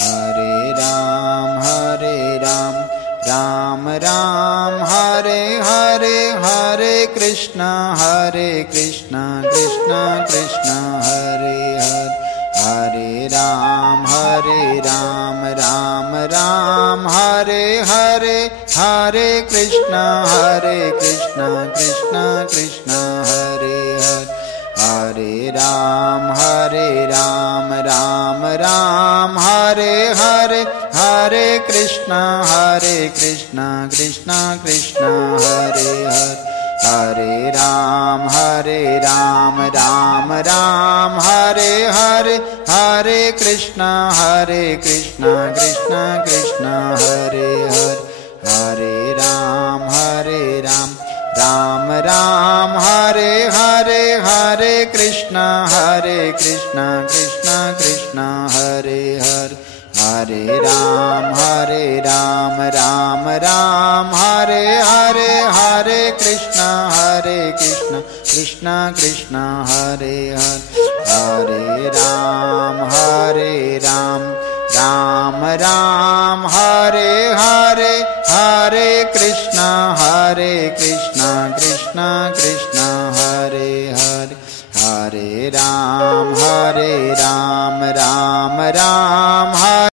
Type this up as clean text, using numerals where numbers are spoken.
Hare Ram Ram Ram Hare Hare, Hare Krishna Krishna Krishna Hare Hare, Hare Ram Ram Ram Hare Hare, Hare Krishna Krishna Krishna Hare Hare, Hare Ram Ram Hare Hare, Hare Krishna Krishna Krishna Hare Hare, Hare Ram Ram Hare Hare, Hare Krishna Krishna Krishna Hare Hare, Hare Ram Ram Hare Hare, Hare Krishna Krishna Krishna Hare Hare, Hare Ram Ram Hare Hare, Hare Krishna Krishna Krishna Hare Hare, Hare Ram Ram Hare Hare, Hare Krishna Krishna Krishna Hare Hare, Hare Ram Ram